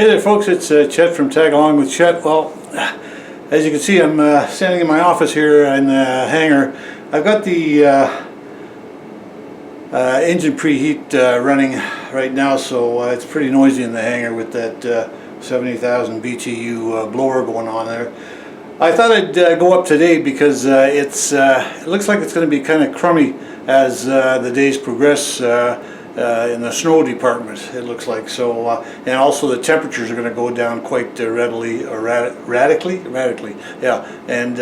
Hey there folks, it's Chet from Tag Along with Chet. Well, as you can see, I'm standing in my office here in the hangar. I've got the engine preheat running right now, so it's pretty noisy in the hangar with that 70,000 BTU blower going on there. I thought I'd go up today because it looks like it's going to be kind of crummy as the days progress in the snow department, it looks like. So, and also the temperatures are going to go down quite radically, yeah, and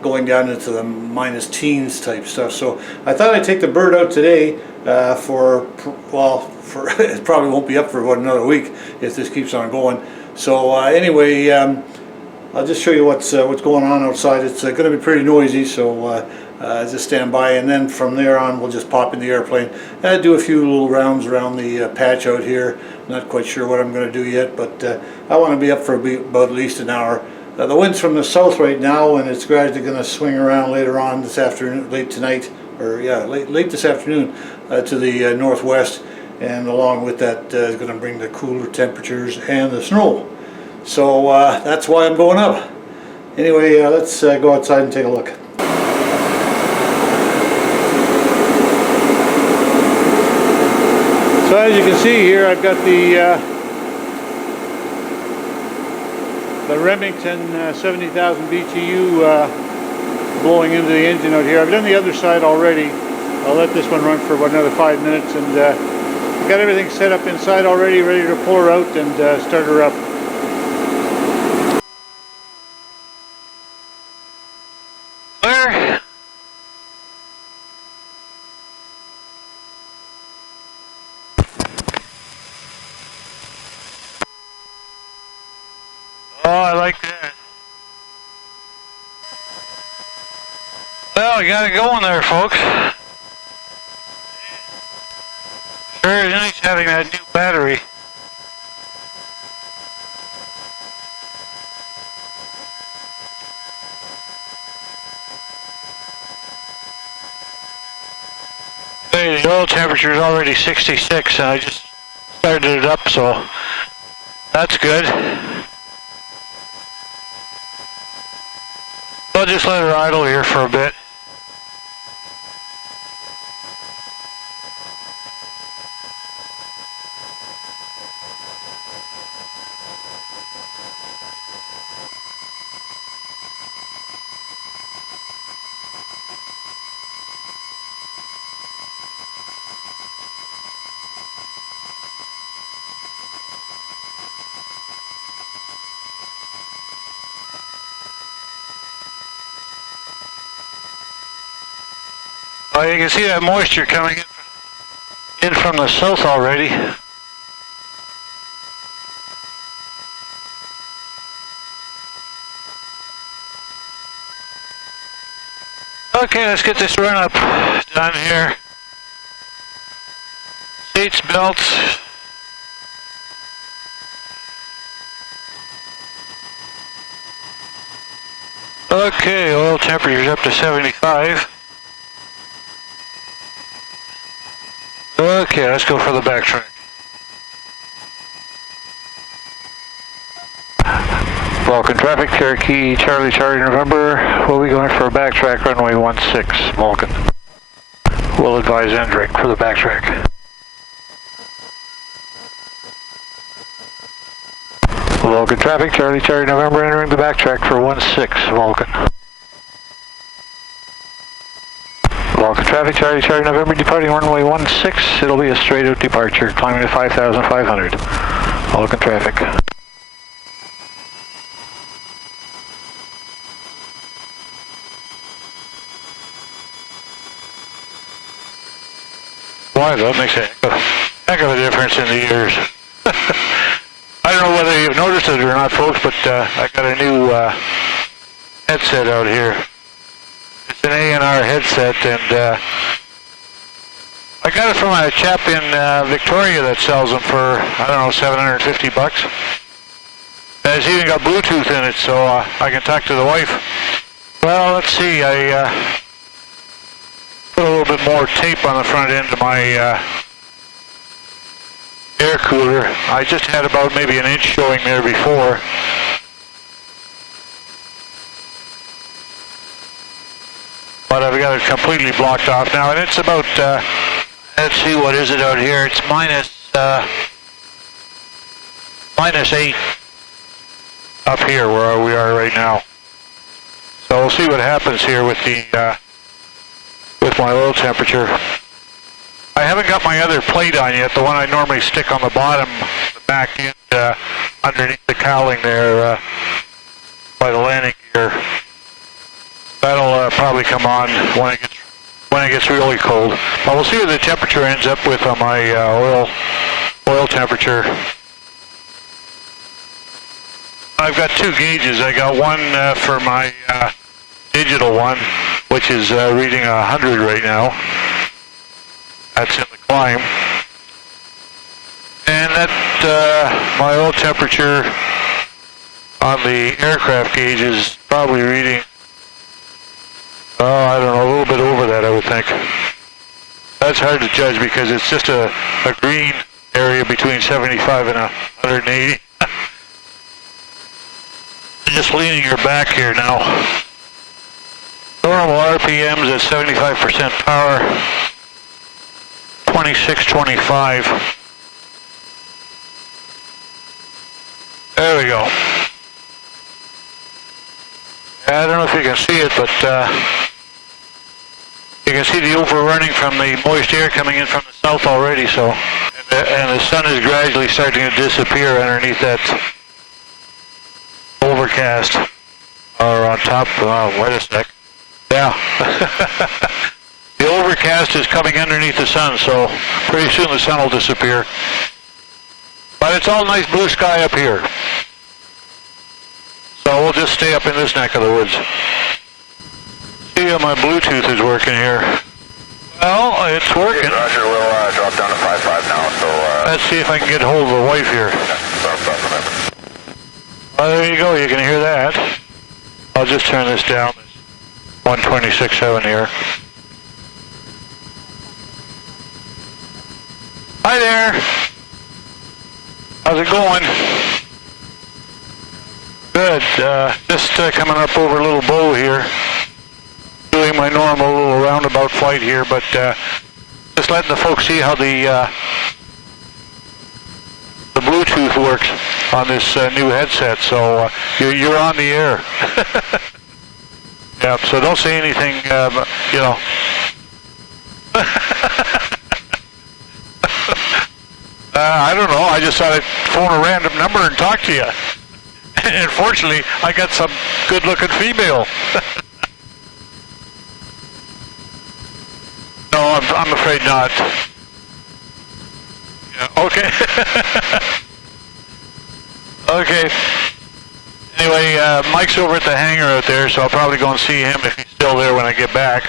going down into the minus teens type stuff. So I thought I'd take the bird out today it probably won't be up for about another week if this keeps on going. So anyway, I'll just show you what's going on outside. It's going to be pretty noisy, so just stand by, and then from there on we'll just pop in the airplane and do a few little rounds around the patch out here. Not quite sure what I'm going to do yet, but I want to be up for about at least an hour. The wind's from the south right now, and it's gradually going to swing around later on this afternoon, late tonight, or yeah, late this afternoon to the northwest, and along with that is going to bring the cooler temperatures and the snow. So that's why I'm going up. Anyway, let's go outside and take a look. So as you can see here, I've got the Remington 70,000 BTU blowing into the engine out here. I've done the other side already. I'll let this one run for about another 5 minutes, and I've got everything set up inside already, ready to pull her out and start her up. Oh, I like that. Well, you got it going there, folks. Sure is nice having that new battery. Hey, the oil temperature is already 66, and I just started it up, so that's good. I'll just let her idle here for a bit. Oh, you can see that moisture coming in from the south already. Okay, let's get this run up done here. Seats, belts. Okay, oil temperature's up to 75. Okay, let's go for the backtrack. Vulcan traffic, Cherokee, Charlie, November. We'll be going for a backtrack, runway 16, Vulcan. We'll advise Endrick for the backtrack. Vulcan traffic, Charlie, November, entering the backtrack for 16, Vulcan. Vulcan traffic, Charlie, November, departing runway 16. It'll be a straight out departure, climbing to 5,500. Vulcan traffic. Boy, that makes a heck of a difference in the years. I don't know whether you've noticed it or not, folks, but I got a new headset out here. It's an A&R headset, and I got it from a chap in Victoria that sells them for, I don't know, 750 bucks. And it's even got Bluetooth in it, so I can talk to the wife. Well, let's see, I put a little bit more tape on the front end of my air cooler. I just had about maybe an inch showing there before. But I've got it completely blocked off now, and it's about, let's see, what is it out here? It's -8 up here where we are right now. So we'll see what happens here with the with my oil temperature. I haven't got my other plate on yet, the one I normally stick on the bottom, the back end, underneath the cowling there by the landing gear. That'll probably come on when it gets really cold. But we'll see what the temperature ends up with on my oil temperature. I've got two gauges. I got one for my digital one, which is reading 100 right now. That's in the climb. And that my oil temperature on the aircraft gauge is probably reading, I don't know, a little bit over that, I would think. That's hard to judge because it's just a green area between 75 and 180. Just leaning your back here now. Normal RPMs at 75% power, 2625. There we go. I don't know if you can see it, but you can see the overrunning from the moist air coming in from the south already, so, and the sun is gradually starting to disappear underneath that overcast, or on top, wait a sec, yeah. The overcast is coming underneath the sun, so pretty soon the sun will disappear. But it's all nice blue sky up here. So we'll just stay up in this neck of the woods. See how my Bluetooth is working here. Well, it's working. Roger, we'll drop down to 5.5 now, so... Let's see if I can get hold of the wife here. Well, there you go, you can hear that. I'll just turn this down. It's 126.7 here. Hi there. How's it going? Good. Just coming up over a little bow here. Doing my normal little roundabout flight here, but just letting the folks see how the Bluetooth works on this new headset. So you're on the air. Yeah. So don't say anything. You know. I don't know. I just thought I'd phone a random number and talk to you. And fortunately, I got some good-looking female. No, I'm afraid not. Yeah, okay. Okay. Anyway, Mike's over at the hangar out there, so I'll probably go and see him if he's still there when I get back.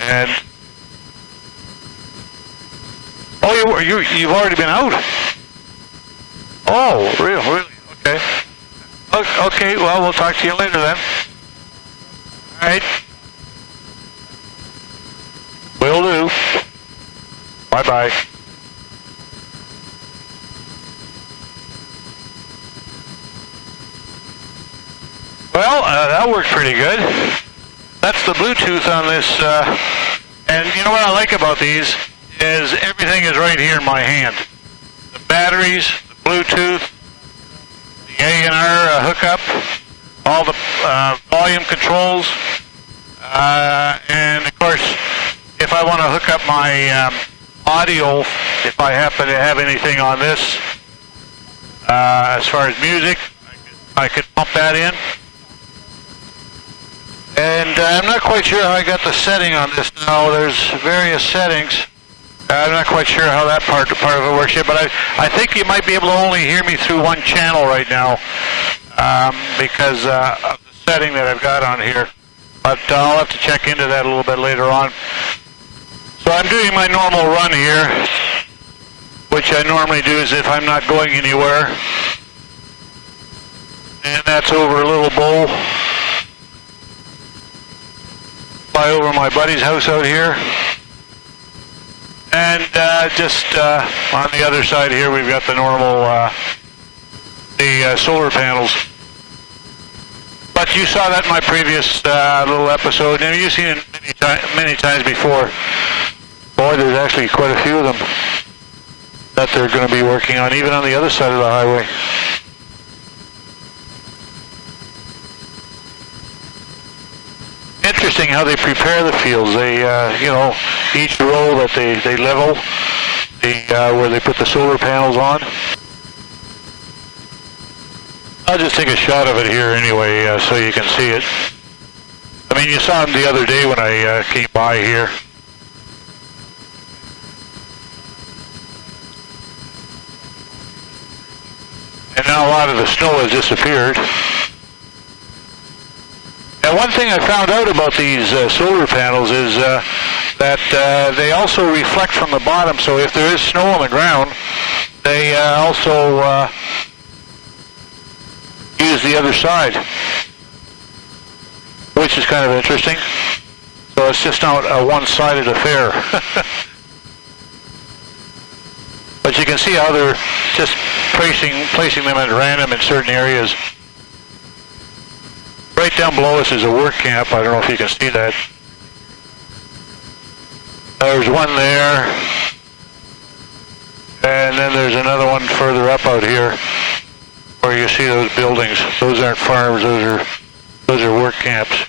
And oh, you've already been out. Oh, really? Okay. Okay. Well, we'll talk to you later then. All right. Will do. Bye-bye. Well, that worked pretty good. That's the Bluetooth on this. And you know what I like about these is everything is right here in my hand. The batteries, the Bluetooth, the A&R hookup, all the volume controls, and of course, if I want to hook up my audio, if I happen to have anything on this, as far as music, I could pump that in. And I'm not quite sure how I got the setting on this now. There's various settings. I'm not quite sure how that part of it works yet, but I think you might be able to only hear me through one channel right now because of the setting that I've got on here. But I'll have to check into that a little bit later on. So I'm doing my normal run here, which I normally do is if I'm not going anywhere. And that's over a little bowl. Fly over my buddy's house out here. And just on the other side here, we've got the normal, the solar panels. But you saw that in my previous little episode, and you've seen it many times before. Boy, there's actually quite a few of them that they're going to be working on, even on the other side of the highway. Interesting how they prepare the fields. They, each row that they level, where they put the solar panels on. I'll just take a shot of it here anyway, so you can see it. I mean, you saw them the other day when I came by here. And now a lot of the snow has disappeared. And one thing I found out about these solar panels is that they also reflect from the bottom, so if there is snow on the ground, they also use the other side, which is kind of interesting. So it's just not a one-sided affair. But you can see how they're just placing them at random in certain areas. Right down below us is a work camp. I don't know if you can see that. There's one there, and then there's another one further up out here where you see those buildings. Those aren't farms, those are work camps.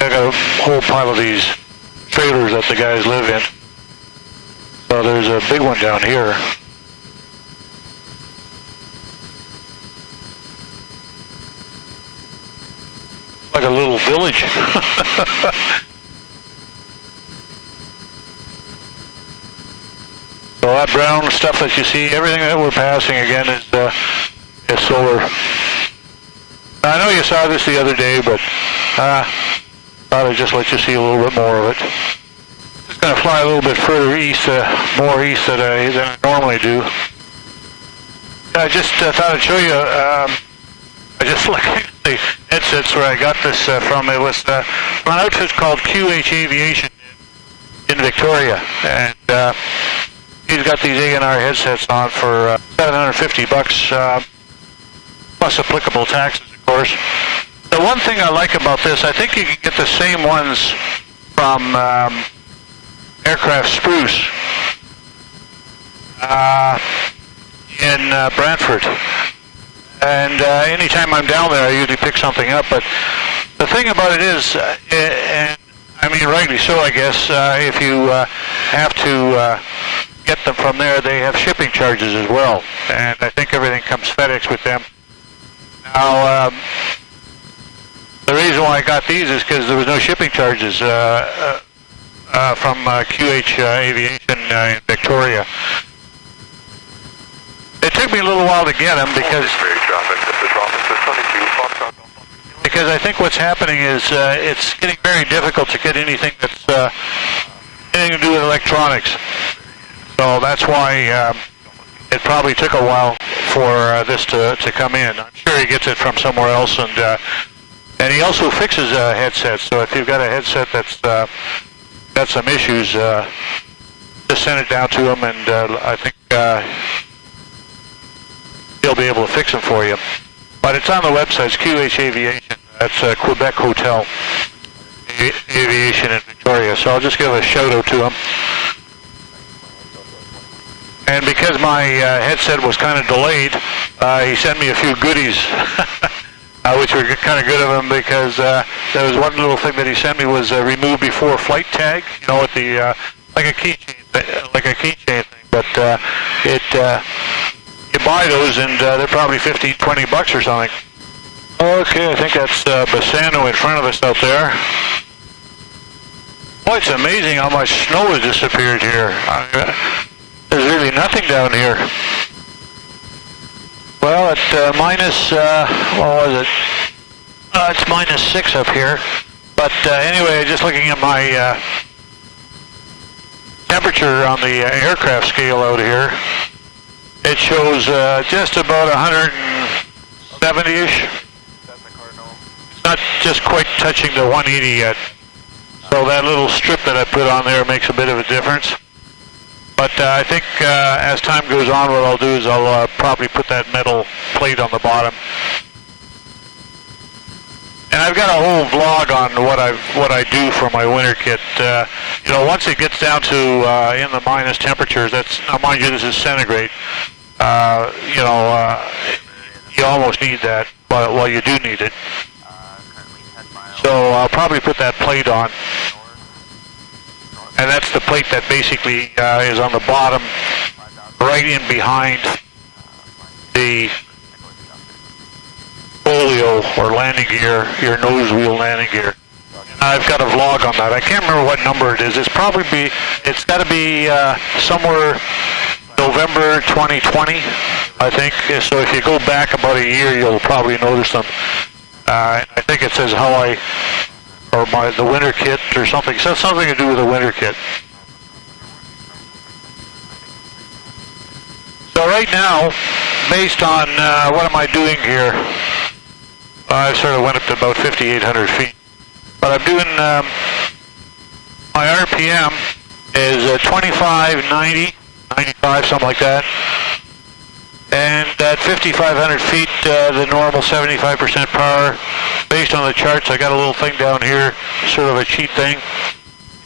I got a whole pile of these trailers that the guys live in. So there's a big one down here. Like a little village. So that brown stuff that you see, everything that we're passing again is solar. I know you saw this the other day, but thought I'd just let you see a little bit more of it. Just going to fly a little bit further east, more east than I normally do. I just thought I'd show you, I just looked at the headsets where I got this from. It was from an outfit called QH Aviation in Victoria. And he's got these A&R headsets on for $750, plus applicable taxes, of course. The one thing I like about this, I think you can get the same ones from Aircraft Spruce in Brantford. And anytime I'm down there, I usually pick something up. But the thing about it is, and I mean rightly so, I guess, if you have to get them from there, they have shipping charges as well. And I think everything comes FedEx with them. Now, the reason why I got these is because there was no shipping charges from QH Aviation in Victoria. It took me a little while to get them because I think what's happening is it's getting very difficult to get anything that's anything to do with electronics. So that's why it probably took a while for this to come in. I'm sure he gets it from somewhere else, and he also fixes headsets. So if you've got a headset that's got some issues, just send it down to him, and I think he'll be able to fix them for you. But it's on the website. It's QH Aviation. That's Quebec Hotel Aviation in Victoria. So I'll just give a shout out to him. And because my headset was kind of delayed, he sent me a few goodies, which were kind of good of him, because there was one little thing that he sent me was remove before flight tag, you know, with the like a keychain thing. But you buy those, and they're probably $15-20 or something. Okay, I think that's Bassano in front of us out there. Boy, it's amazing how much snow has disappeared here. There's really nothing down here. Well, at minus, what was it? It's -6 up here. But anyway, just looking at my temperature on the aircraft scale out here, it shows just about 170-ish. just quite touching the 180 yet. So that little strip that I put on there makes a bit of a difference. But I think as time goes on, what I'll do is I'll probably put that metal plate on the bottom. And I've got a whole vlog on what I do for my winter kit. You know, once it gets down to in the minus temperatures, that's, now mind you, this is centigrade. You know, you almost need that, but well, you do need it. So I'll probably put that plate on. And that's the plate that basically is on the bottom, right in behind the folio or landing gear, your nose wheel landing gear. I've got a vlog on that. I can't remember what number it is. It's got to be somewhere November 2020, I think. So if you go back about a year, you'll probably notice them. I think it says the winter kit or something. So it's something to do with the winter kit. So right now, based on what am I doing here, I sort of went up to about 5,800 feet. But I'm doing, my RPM is 25, 90, 95, something like that. And at 5,500 feet, the normal 75% power, based on the charts, I got a little thing down here, sort of a cheat thing,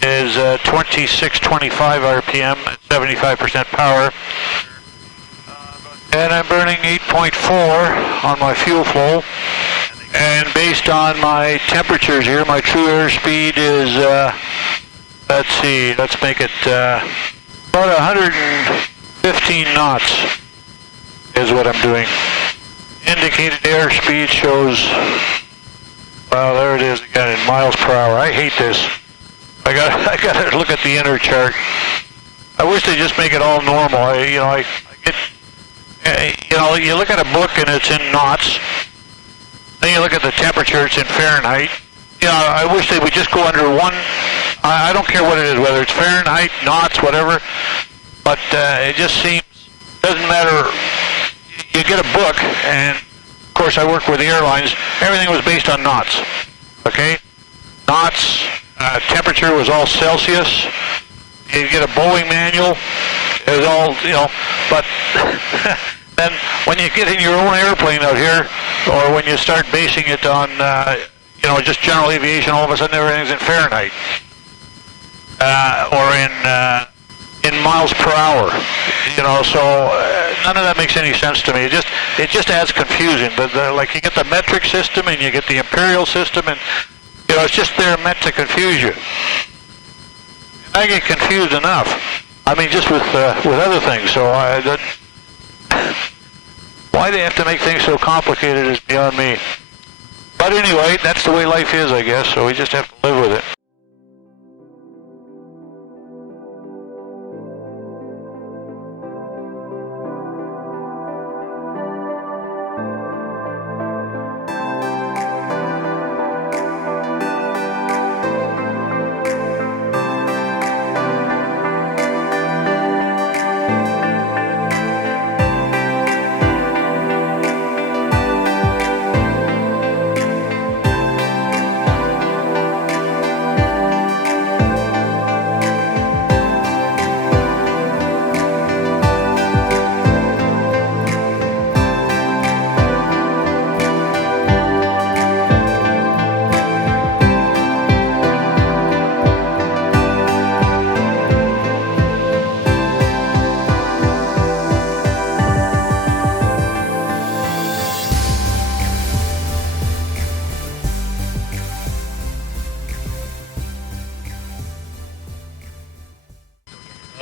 is 2625 RPM at 75% power. And I'm burning 8.4 on my fuel flow. And based on my temperatures here, my true airspeed is, let's see, let's make it about 115 knots. Is what I'm doing. Indicated airspeed shows, well, there it is again in miles per hour. I hate this. I got to look at the inner chart. I wish they just make it all normal. I get, you look at a book and it's in knots. Then you look at the temperature, it's in Fahrenheit. I wish they would just go under one. I don't care what it is, whether it's Fahrenheit, knots, whatever. But it just seems, doesn't matter. You get a book, and of course I work with the airlines, everything was based on knots, okay? Knots, temperature was all Celsius. You get a Boeing manual, it was all, but then when you get in your own airplane out here, or when you start basing it on, just general aviation, all of a sudden everything's in Fahrenheit, or in miles per hour, so none of that makes any sense to me. It just adds confusion. Like you get the metric system and you get the imperial system, and it's just there meant to confuse you. And I get confused enough. I mean, just with other things. So why they have to make things so complicated is beyond me. But anyway, that's the way life is, I guess. So we just have to live with it.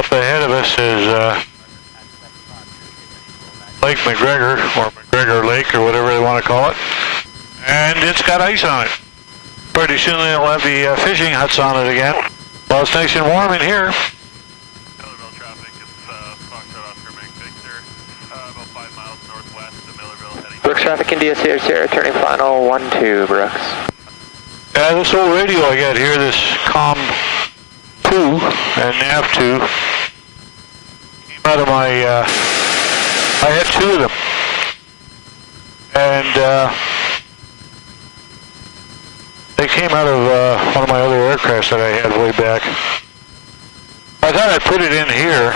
Ahead of us is Lake McGregor, or McGregor Lake, or whatever they want to call it, and it's got ice on it. Pretty soon they'll have the fishing huts on it again. Well, it's nice and warm in here. Millerville traffic, it's Foxtrot Oscar Mike Victor, about 5 miles northwest of Millerville, heading... Brooks traffic, India Sierra, turning final 12, Brooks. This old radio I got here, this COM 2 and NAV 2, out of my, I had two of them, and came out of one of my other aircrafts that I had way back. I thought I put it in here.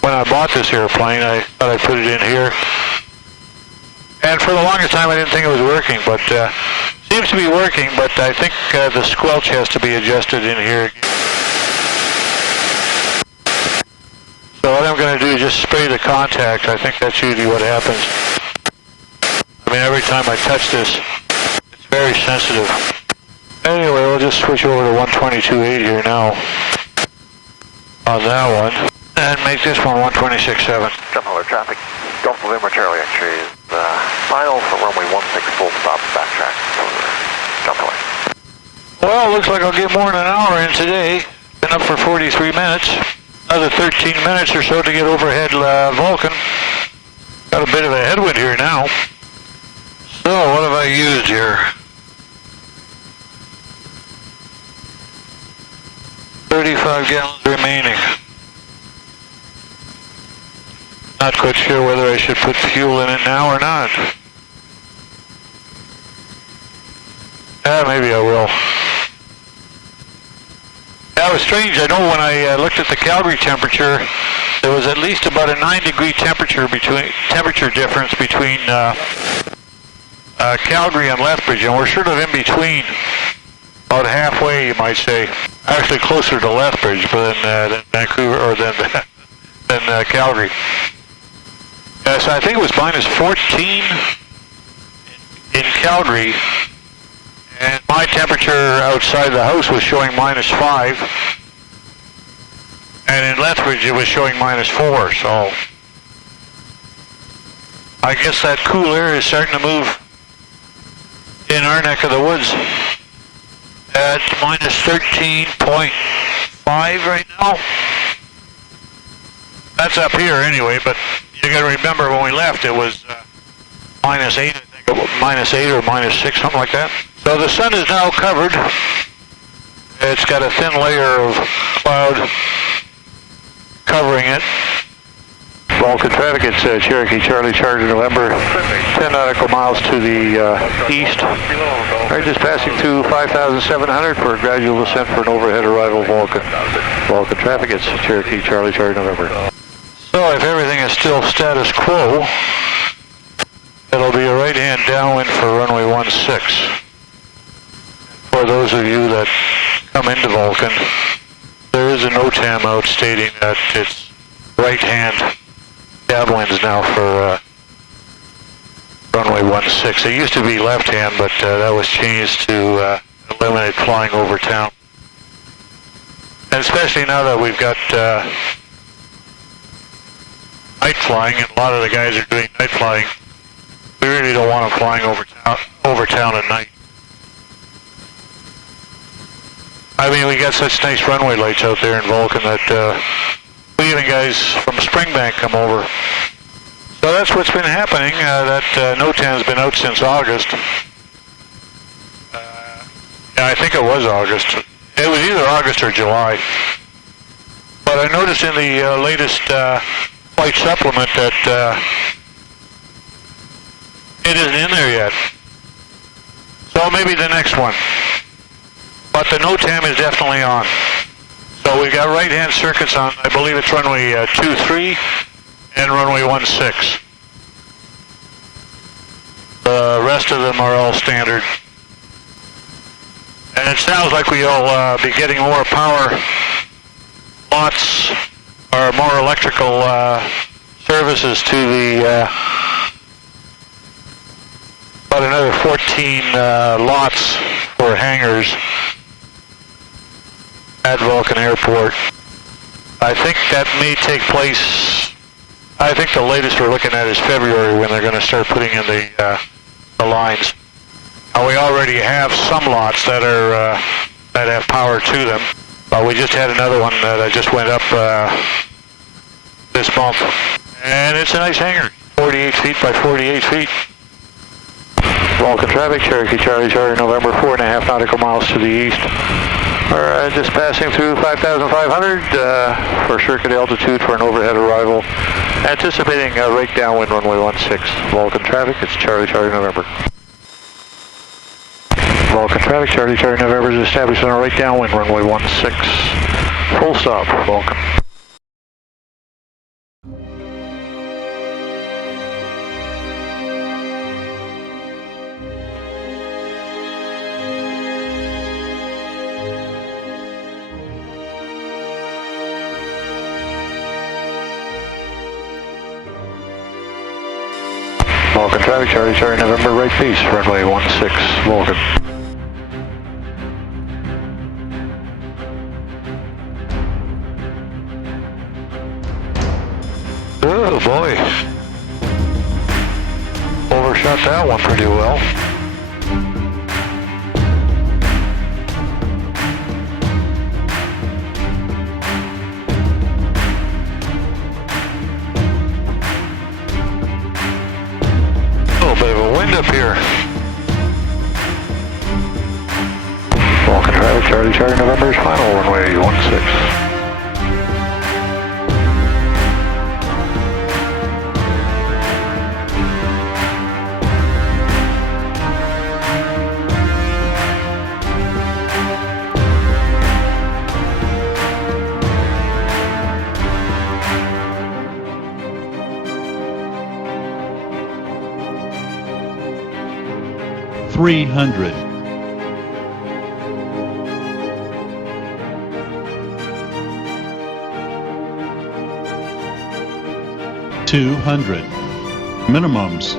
When I bought this airplane, I thought I put it in here. And for the longest time, I didn't think it was working, but seems to be working, but I think the squelch has to be adjusted in here. So what I'm going to do is just spray the contact. I think that's usually what happens. I mean, every time I touch this, it's very sensitive. Anyway, we'll just switch over to 122.8 here now on that one, and make this one 126.7. Drivel traffic, Golf November Charlie X-ray is final for runway 16 full stop backtrack over Drivel. Well, looks like I'll get more than an hour in today. Been up for 43 minutes. Another 13 minutes or so to get overhead Vulcan. Got a bit of a headwind here now. So, what have I used here? 35 gallons remaining. Not quite sure whether I should put fuel in it now or not. Maybe I will. That was strange. I know when I looked at the Calgary temperature, there was at least about a 9-degree temperature difference between Calgary and Lethbridge, and we're sort of in between, about halfway, you might say. Actually, closer to Lethbridge than Vancouver or than Calgary. So I think it was minus 14 in Calgary. And my temperature outside the house was showing minus 5. And in Lethbridge, it was showing minus 4. So I guess that cool air is starting to move in our neck of the woods at minus 13.5 right now. That's up here anyway, but you got to remember when we left, it was minus 8, I think, minus 8 or minus 6, something like that. So the sun is now covered. It's got a thin layer of cloud covering it. Vulcan traffic, it's Cherokee Charlie Charger November, 10 nautical miles to the east. We're just passing through 5,700 for a gradual descent for an overhead arrival Vulcan. Vulcan traffic, it's Cherokee Charlie Charger November. So if everything is still status quo, it'll be a right-hand downwind for runway 16. For those of you that come into Vulcan, there is a NOTAM out stating that it's right-hand downwinds now for runway 16. It used to be left-hand, but that was changed to eliminate flying over town. And especially now that we've got night flying, and a lot of the guys are doing night flying, we really don't want them flying over town at night. I mean, we got such nice runway lights out there in Vulcan that we even guys from Springbank come over. So that's what's been happening. That NOTAM's been out since August. Yeah, I think it was August. It was either August or July. But I noticed in the latest flight supplement that it isn't in there yet. So maybe the next one. But the NOTAM is definitely on. So we've got right-hand circuits on, I believe it's runway 23 and runway 16. The rest of them are all standard. And it sounds like we'll be getting more power lots, or more electrical services to the, about another 14 lots for hangars at Vulcan Airport. I think that may take place, I think the latest we're looking at is February when they're going to start putting in the lines. Now we already have some lots that are that have power to them, but we just had another one that just went up this month. And it's a nice hangar, 48 feet by 48 feet. Vulcan traffic, Cherokee Charlie Charlie November, 4.5 nautical miles to the east. We're just passing through 5,500 for circuit altitude for an overhead arrival. Anticipating right downwind runway 16. Vulcan traffic, it's Charlie Charlie November. Vulcan traffic, Charlie November is established on a right downwind, runway 16. Full stop, Vulcan. Vulcan traffic, Charlie November, right base, runway 16, Vulcan. Oh boy. Overshot that one pretty well. Bit of a wind up here. Vulcan traffic, Charlie November is final, runway 16. $300. $200. Minimums.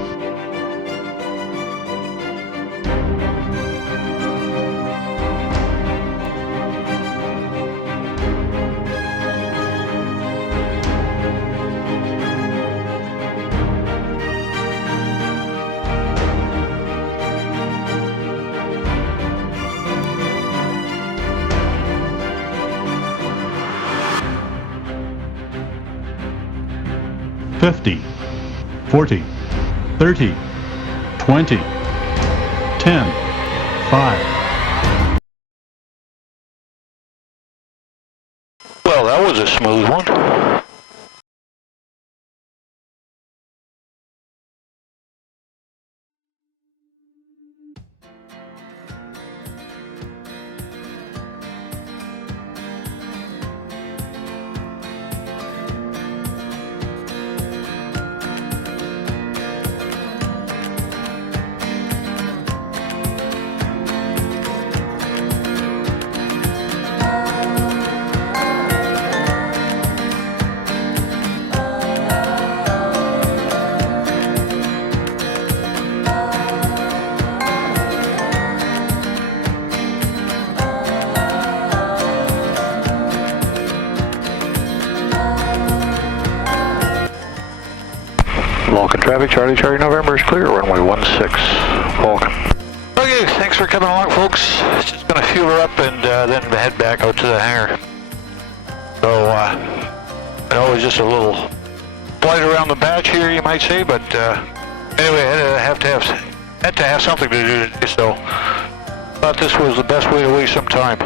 $50, $40, $30, $20, $10, $5. Well, that was a smooth one. Vulcan traffic, Charlie November is clear, runway 16, Vulcan. Okay, thanks for coming along, folks. Just gonna fuel her up and then head back out to the hangar. So, I know it was just a little flight around the batch here, you might say, but anyway, I had to have something to do today, so thought this was the best way to waste some time.